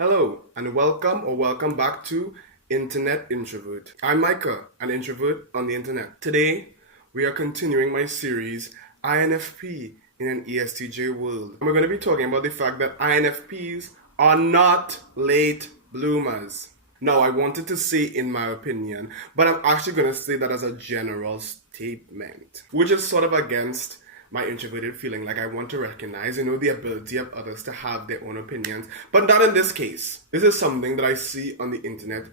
Hello and welcome back to Internet Introvert. I'm Micah, an introvert on the internet. Today, we are continuing my series INFP in an ESTJ world. And we're going to be talking about the fact that INFPs are not late bloomers. Now, I wanted to say in my opinion, but I'm actually going to say that as a general statement, which is sort of against my introverted feeling. Like I want to recognize, the ability of others to have their own opinions, but not in this case. This is something that I see on the internet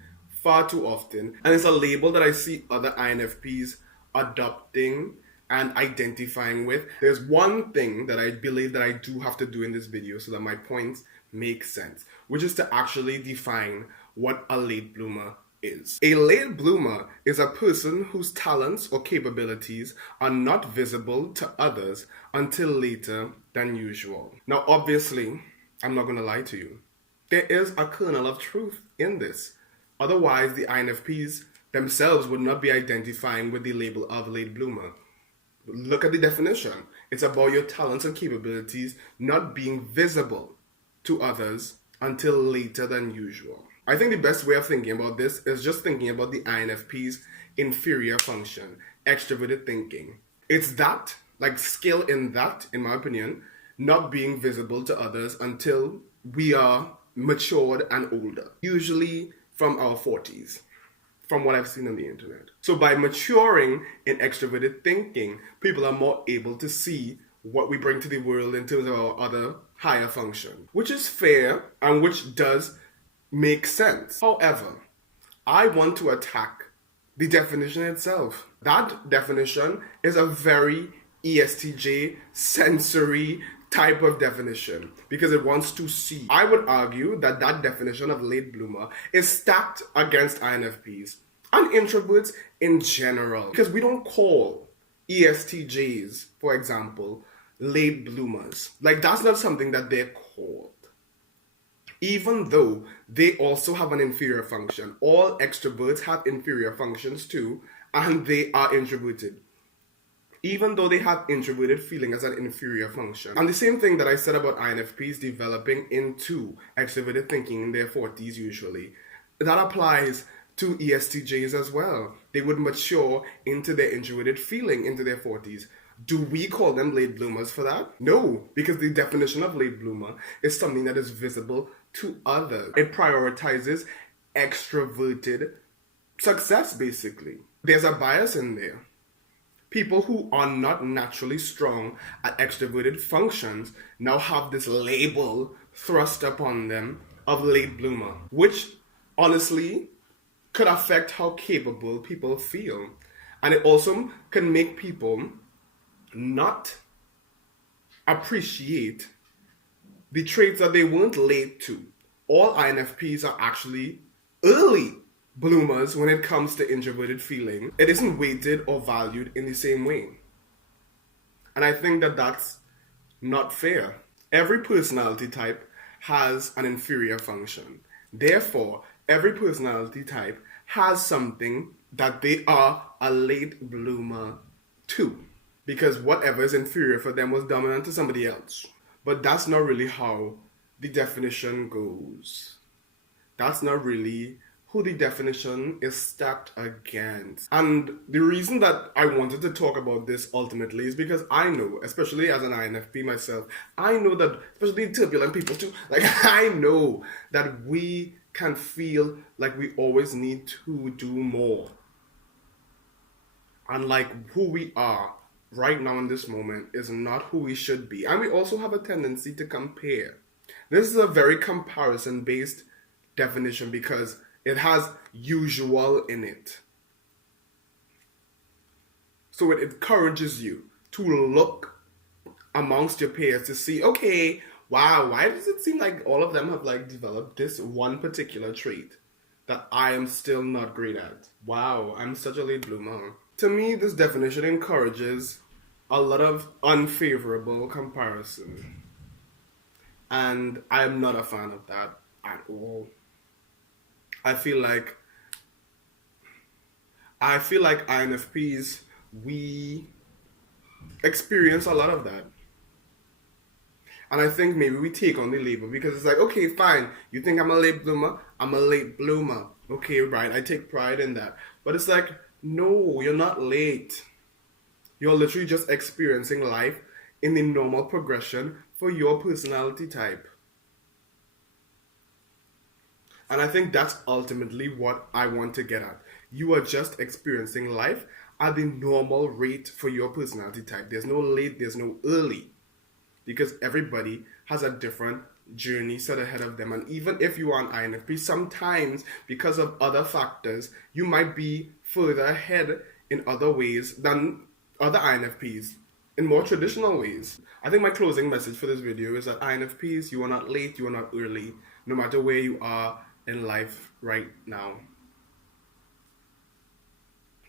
far too often, and it's a label that I see other INFPs adopting and identifying with. There's one thing that I believe that I do have to do in this video so that my points make sense, which is to actually define what a late bloomer is. A late bloomer is a person whose talents or capabilities are not visible to others until later than usual. Now, obviously, I'm not going to lie to you. There is a kernel of truth in this. Otherwise, the INFPs themselves would not be identifying with the label of late bloomer. Look at the definition. It's about your talents and capabilities not being visible to others until later than usual. I think the best way of thinking about this is just thinking about the INFP's inferior function, extroverted thinking. It's that, like skill in that, in my opinion, not being visible to others until we are matured and older, usually from our 40s, from what I've seen on the internet. So by maturing in extroverted thinking, people are more able to see what we bring to the world in terms of our other higher function, which is fair and which does make sense. However, I want to attack the definition itself. That definition is a very ESTJ sensory type of definition because it wants to see. I would argue that that definition of late bloomer is stacked against INFPs and introverts in general, because we don't call ESTJs, for example, late bloomers. Like that's not something that they're called. Even though they also have an inferior function. All extroverts have inferior functions too, and they are introverted. Even though they have introverted feeling as an inferior function. And the same thing that I said about INFPs developing into extroverted thinking in their 40s usually, that applies to ESTJs as well. They would mature into their introverted feeling into their 40s. Do we call them late bloomers for that? No, because the definition of late bloomer is something that is visible to others. It prioritizes extroverted success, basically. There's a bias in there. People who are not naturally strong at extroverted functions now have this label thrust upon them of late bloomer, which honestly could affect how capable people feel. And it also can make people not appreciate the traits that they weren't late to. All INFPs are actually early bloomers when it comes to introverted feeling. It isn't weighted or valued in the same way. And I think that that's not fair. Every personality type has an inferior function. Therefore, every personality type has something that they are a late bloomer to. Because whatever is inferior for them was dominant to somebody else. But that's not really how the definition goes. That's not really who the definition is stacked against. And the reason that I wanted to talk about this ultimately is because I know, especially as an INFP myself, I know that, especially turbulent people too, like I know that we can feel like we always need to do more. And like who we are right now in this moment is not who we should be. And we also have a tendency to compare. This is a very comparison-based definition because it has usual in it. So it encourages you to look amongst your peers to see, okay, wow, why does it seem like all of them have like developed this one particular trait that I am still not great at? Wow, I'm such a late bloomer. To me, this definition encourages a lot of unfavorable comparison. And I'm not a fan of that at all. I feel like INFPs, we experience a lot of that. And I think maybe we take on the label because it's like, okay, fine, you think I'm a late bloomer? I'm a late bloomer. Okay, right, I take pride in that. But it's like, no, you're not late. You're literally just experiencing life in the normal progression for your personality type. And I think that's ultimately what I want to get at. You are just experiencing life at the normal rate for your personality type. There's no late, there's no early. Because everybody has a different journey set ahead of them. And even if you are an INFP, sometimes because of other factors, you might be further ahead in other ways than other INFPs, in more traditional ways. I think my closing message for this video is that INFPs, you are not late, you are not early, no matter where you are in life right now.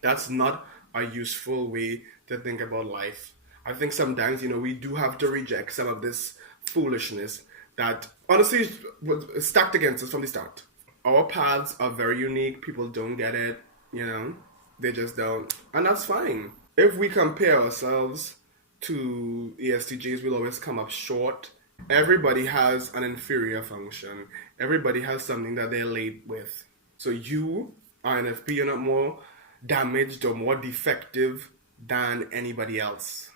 That's not a useful way to think about life. I think sometimes, we do have to reject some of this foolishness that honestly was stacked against us from the start. Our paths are very unique. People don't get it, they just don't. And that's fine. If we compare ourselves to ESTJs, we'll always come up short. Everybody has an inferior function. Everybody has something that they're late with. So you, INFP, you're not more damaged or more defective than anybody else.